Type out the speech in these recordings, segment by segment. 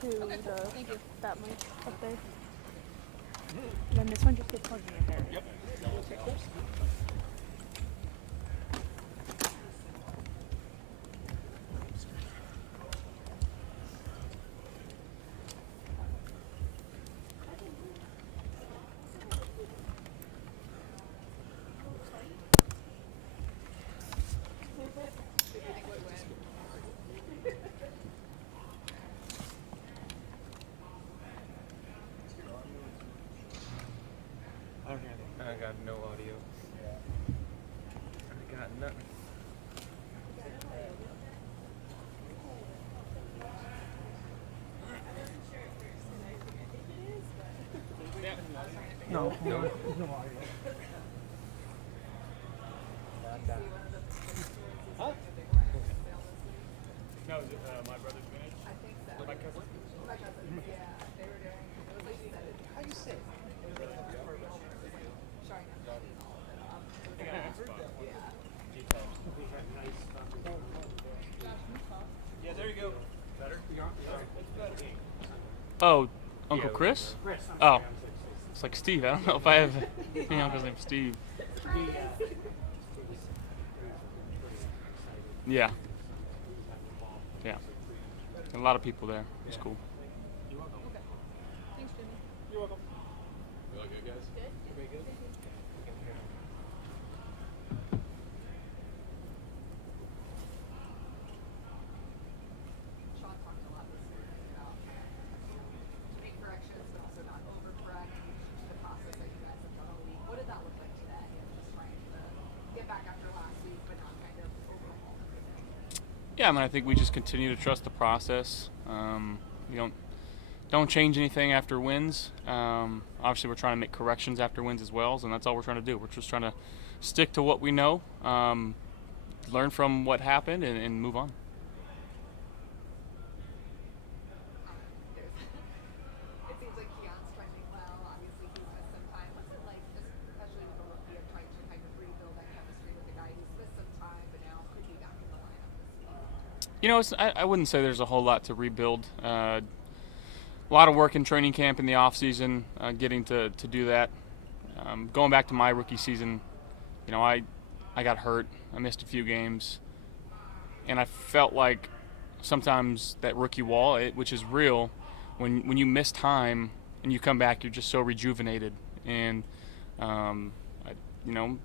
to that mic up there. And then this one just gets plugged in there. Yep. I got no audio. I got nothing. No, no audio. Huh? No, is it my brother's vintage? I think so. My cousin? My cousin, yeah. They were doing, it was like you said, how do you say it? Yeah, there you go. Better? Oh, Uncle Chris? Oh, it's like Steve. I don't know if I have any uncle's name Steve. Yeah. Yeah. A lot of people there. It's cool. You're welcome. Okay. Thanks, Jimmy. You're welcome. You all good, guys? Good. Everybody good? Sean talked a lot this morning about to make corrections, but also not overcorrect the process that you guys have done all week. What did that look like today? Just trying to get back after last week, but not kind of overhaul everything. Yeah, I mean, I think we just continue to trust the process. We don't change anything after wins. Obviously, we're trying to make corrections after wins as well, and that's all we're trying to do. We're just trying to stick to what we know, learn from what happened, and move on. It seems like Keon's trending well. Obviously, he's missed some time. What's it like, just especially with the rookie, of trying to kind of rebuild that chemistry with the guy who's missed some time, but now could be back in the lineup this week? You know, I wouldn't say there's a whole lot to rebuild. A lot of work in training camp in the off season, getting to do that. Going back to my rookie season, you know, I got hurt. I missed a few games, and I felt like sometimes that rookie wall, which is real, when you miss time and you come back, you're just so rejuvenated. And you know,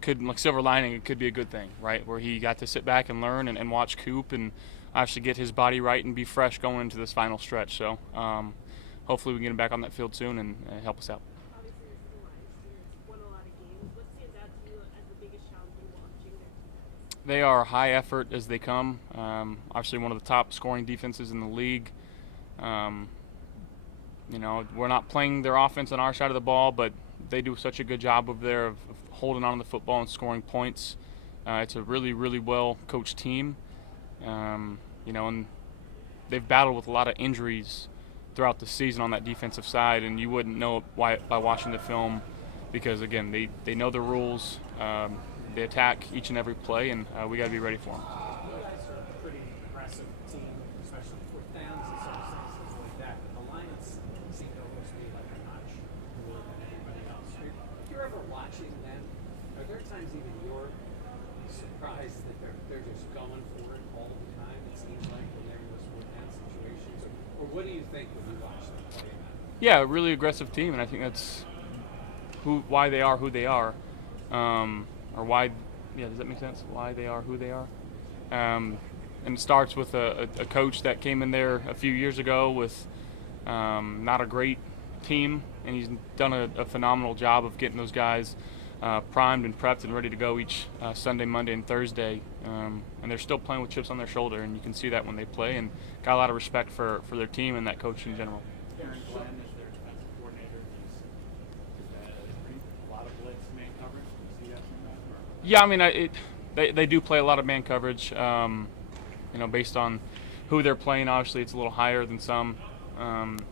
could, like, silver lining, it could be a good thing, right? Where he got to sit back and learn and watch Coop and actually get his body right and be fresh going into this final stretch. So hopefully we can get him back on that field soon and help us out. Obviously, this is the Lions team that's won a lot of games. What stands out to you as the biggest challenge when watching their defense? They are high effort as they come. Obviously, one of the top scoring defenses in the league. You know, we're not playing their offense on our side of the ball, but they do such a good job over there of holding on to the football and scoring points. It's a really, really well coached team. You know, and they've battled with a lot of injuries throughout the season on that defensive side, and you wouldn't know why by watching the film, because again, they know the rules. They attack each and every play, and we got to be ready for them. You guys are a pretty aggressive team, especially fourth downs and circumstances like that. But the Lions seem to almost be like a notch more than anybody else. If you're ever watching them, are there times even you're surprised that they're just going for it all the time? It seems like when they're in those fourth down situations, or what do you think when you watch them play? Yeah, a really aggressive team, and I think that's why they are who they are. Or why, yeah, does that make sense? Why they are who they are. And it starts with a coach that came in there a few years ago with not a great team, and he's done a phenomenal job of getting those guys primed and prepped and ready to go each Sunday, Monday, and Thursday. And they're still playing with chips on their shoulder, and you can see that when they play, and got a lot of respect for their team and that coach in general. Aaron Glenn is their defensive coordinator. He's a lot of blitz man coverage. Do you see that from that? Yeah, I mean, they do play a lot of man coverage. You know, based on who they're playing, obviously it's a little higher than some. And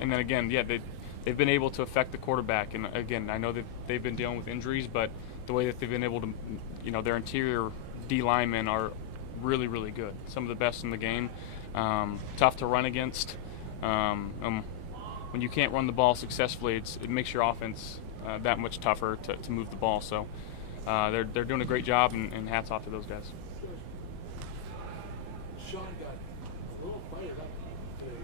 then again, yeah, they've been able to affect the quarterback. And again, I know that they've been dealing with injuries, but the way that they've been able to, you know, their interior D linemen are really, really good. Some of the best in the game. tough to run against. When you can't run the ball successfully, it makes your offense that much tougher to move the ball. So they're doing a great job, and hats off to those guys. Sean got a little fired up today.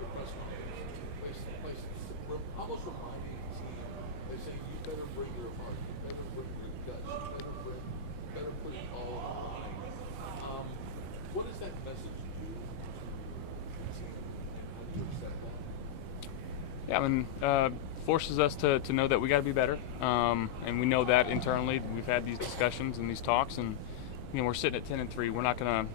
The press conference almost reminding the team. They say you better bring your heart, you better bring your guts, you better put it all on the line. What does that message do to the team when you accept that? Yeah, I mean, forces us to know that we got to be better, and we know that internally. We've had these discussions and these talks, and we're sitting at 10-3. We're not going to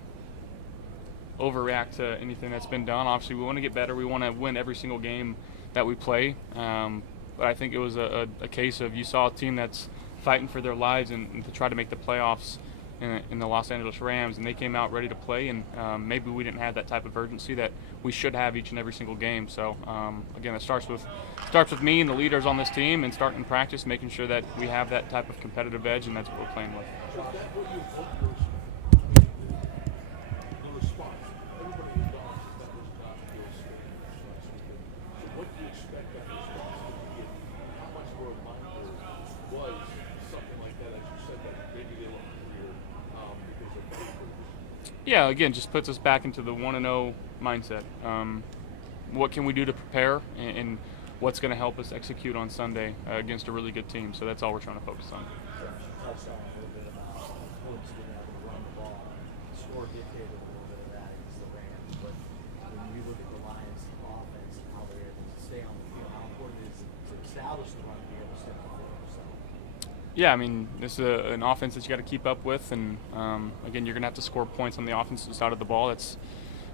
overreact to anything that's been done. Obviously, we want to get better. We want to win every single game that we play. But I think it was a case of you saw a team that's fighting for their lives and to try to make the playoffs in the Los Angeles Rams, and they came out ready to play. And maybe we didn't have that type of urgency that we should have each and every single game. So again, it starts with me and the leaders on this team, and starting in practice, making sure that we have that type of competitive edge, and that's what we're playing with. Is that what you hope the response? Everybody has gone that was not your experience last weekend. So what do you expect that response to be? How much of a reminder was something like that, as you said, that maybe they weren't clear because of that? Yeah, again, just puts us back into the 1-0 mindset. What can we do to prepare, and what's going to help us execute on Sunday against a really good team? So that's all we're trying to focus on. Touched on a little bit about Woods being able to run the ball. The score dictated a little bit of that against the Rams, but when you look at the Lions' offense and how they're able to stay on the field, how important it is to establish the run to be able to stay on the field yourself. Yeah, I mean, this is an offense that you got to keep up with, and again, you're going to have to score points on the offensive side of the ball.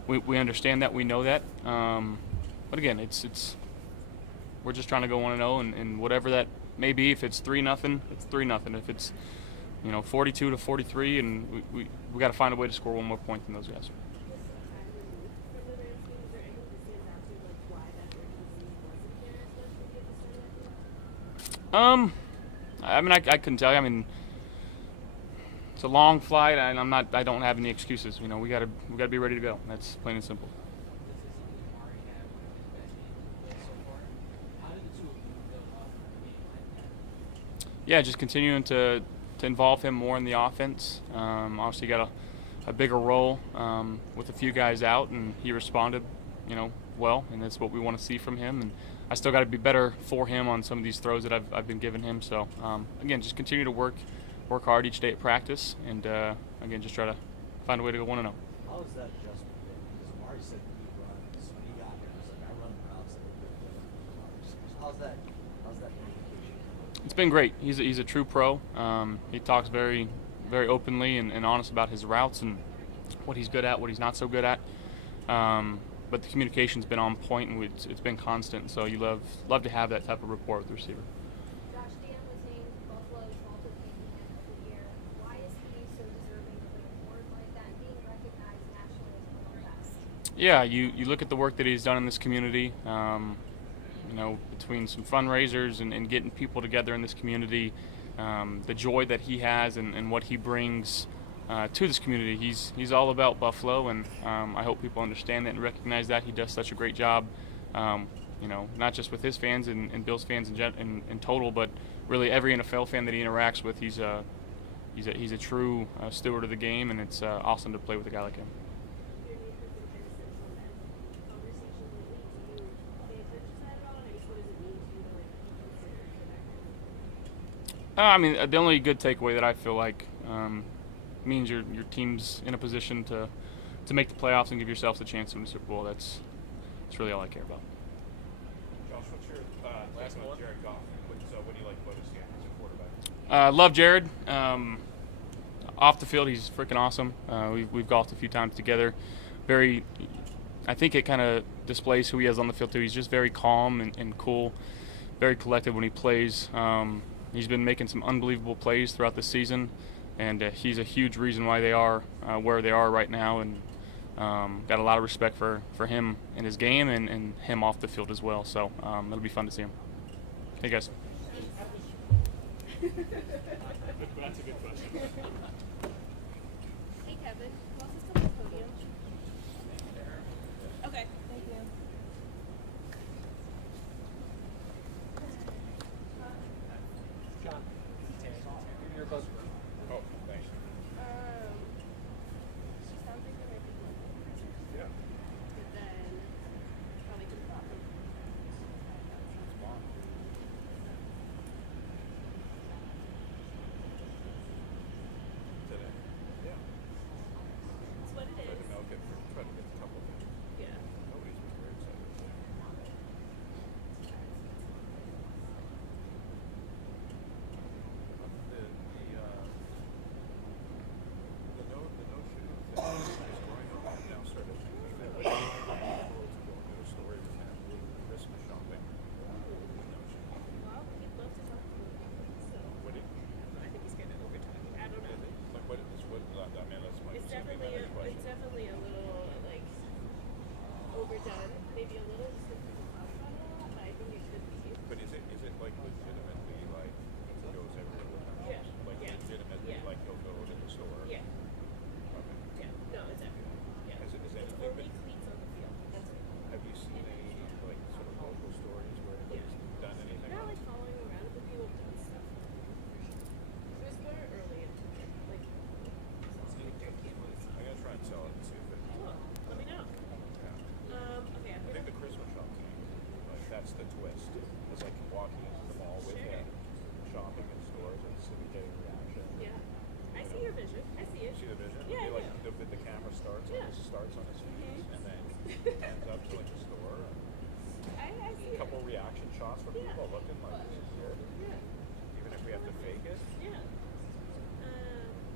We understand that, we know that, but again, we're just trying to go 1-0, and whatever that may be. If it's 3-0, it's 3-0. If it's 42-43, and we got to find a way to score one more point than those guys. I mean, I couldn't tell you. I mean, it's a long flight, and I don't have any excuses. We gotta be ready to go. That's plain and simple. Yeah, just continuing to involve him more in the offense. Obviously got a bigger role with a few guys out, and he responded, well, and that's what we want to see from him. And I still got to be better for him on some of these throws that I've been giving him. So again, just continue to work hard each day at practice, and again, just try to find a way to go 1-0. How has that adjustment been? Because Amari said he runs when he got here. He was like, I run the routes a little bit better. How's that communication? It's been great. He's a true pro. He talks very, very openly and honest about his routes and what he's good at, what he's not so good at. But the communication's been on point, and it's been constant. So you love to have that type of rapport with the receiver. Josh Dan was named Buffalo's Walter Payton Man of the Year. Why is he so deserving of an award like that, being recognized nationally as one of the best? Yeah, you look at the work that he's done in this community. Between some fundraisers and getting people together in this community, the joy that he has and what he brings to this community. He's all about Buffalo, and I hope people understand that and recognize that. He does such a great job, not just with his fans and Bills fans in total, but really every NFL fan that he interacts with. He's a true steward of the game, and it's awesome to play with a guy like him. I mean, the only good takeaway that I feel like means your team's in a position to make the playoffs and give yourselves a chance to win the Super Bowl. That's really all I care about. Josh, what's your last one, Jared Goff? What do you like about his game as a quarterback? Love Jared. Off the field, he's freaking awesome. We've golfed a few times together. I think it kind of displays who he is on the field too. He's just very calm and cool, very collected when he plays. He's been making some unbelievable plays throughout the season, and he's a huge reason why they are where they are right now, and got a lot of respect for him in his game and him off the field as well. So it'll be fun to see him. Hey, guys. That's a good question. Hey, Kevin. You lost a couple of podiums. like legitimately like goes everywhere with them? Yeah. Like Yeah. legitimately Yeah. like he'll go to the store. Yeah. Okay. Yeah. No, it's everywhere. Yeah. Has It's anything only been, cleats on the field. That's it. have you seen any like sort of local stories where anybody's done anything? Not on like it? following around, but people have done stuff. It was more early in like I'm gonna try and sell it and see if it. cool. Let me know. Yeah. Okay, I'm I think gonna the Christmas shop thing, like that's the twist. It's like walking into the mall with Sure. him, shopping in stores and sitting getting reaction. yeah. I see your vision. I see it. See the vision? Yeah, He, like yeah. the camera starts Yeah. on his feet and then ends up to like a store. I see A couple reaction shots from Yeah. people looking like this is good. it. Yeah. Even if we have to fake it. Yeah.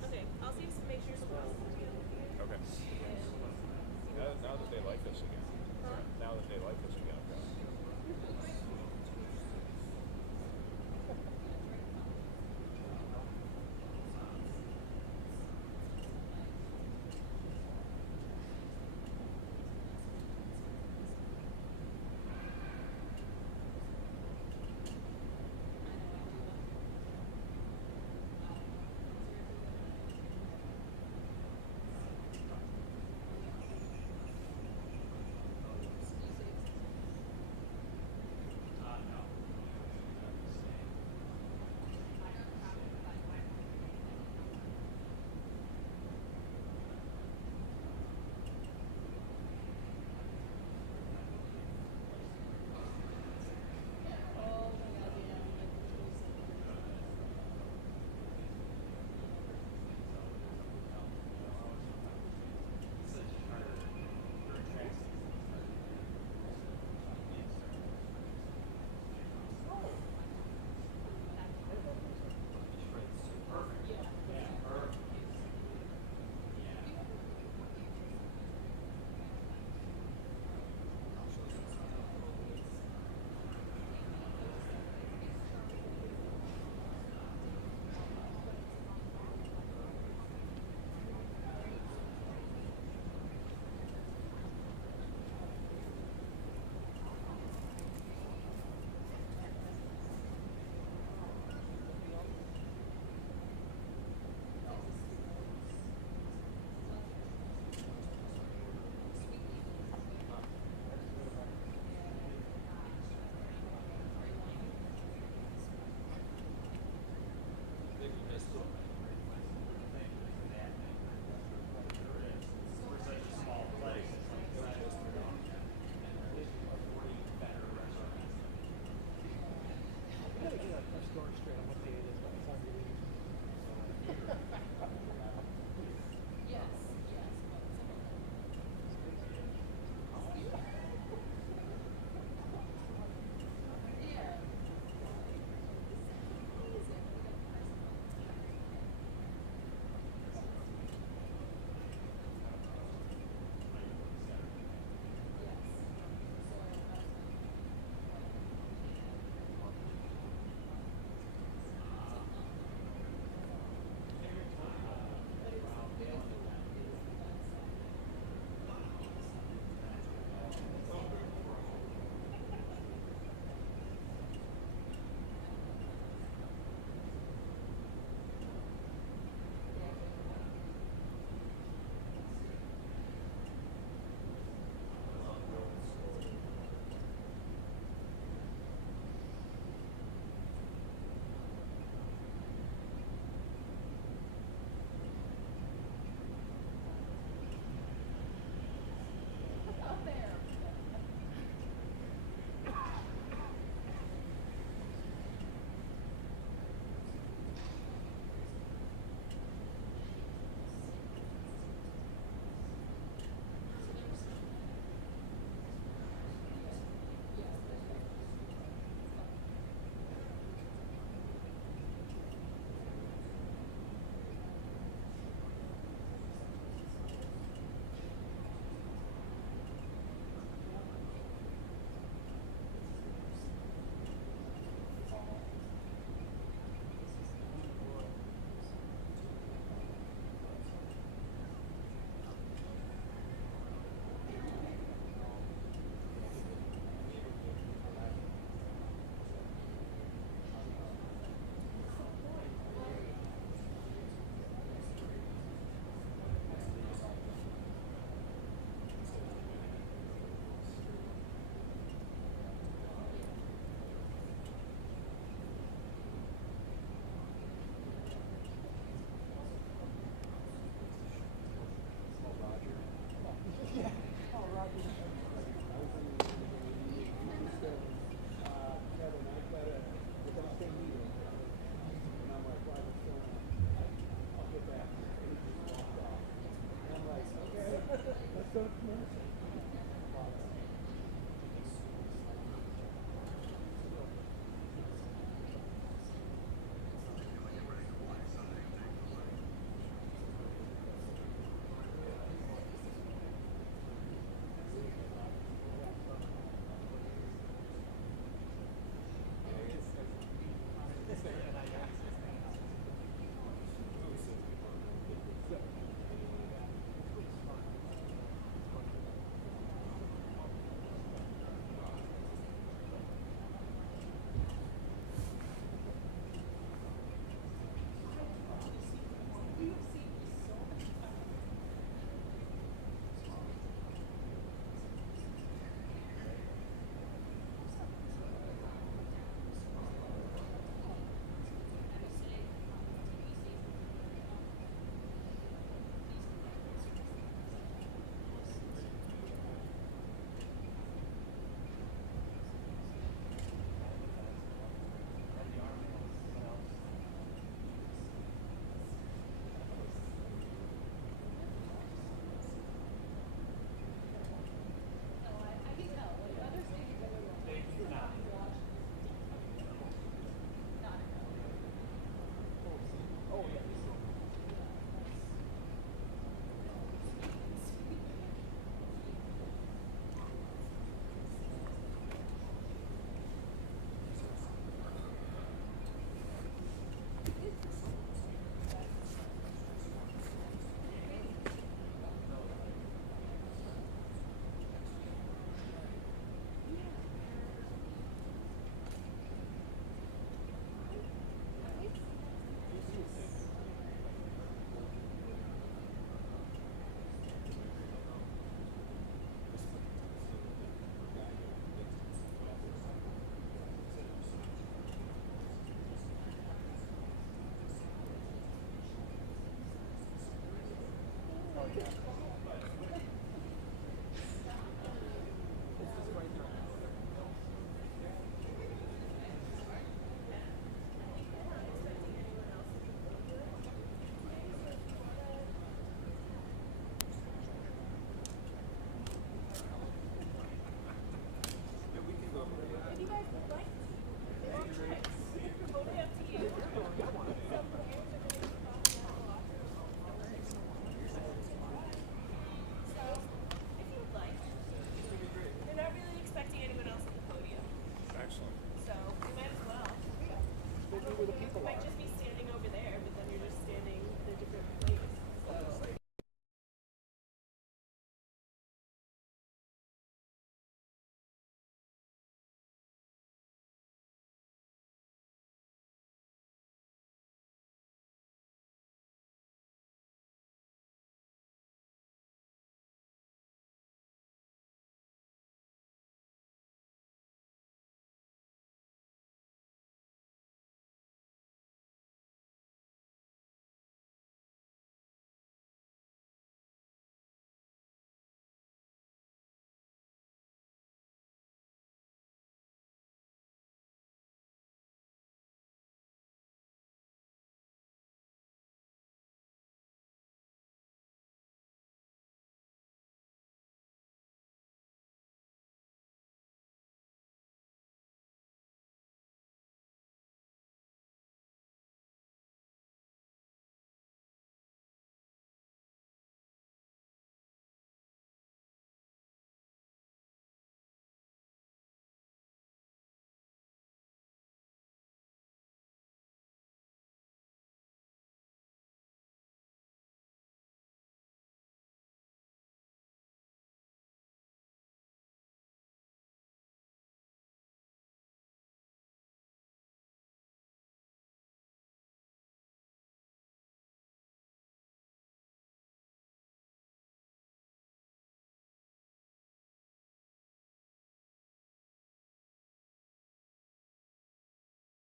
Okay, I'll see if some make sure some else is good. Okay. Now that they like us again. Now that they like us again. Come on.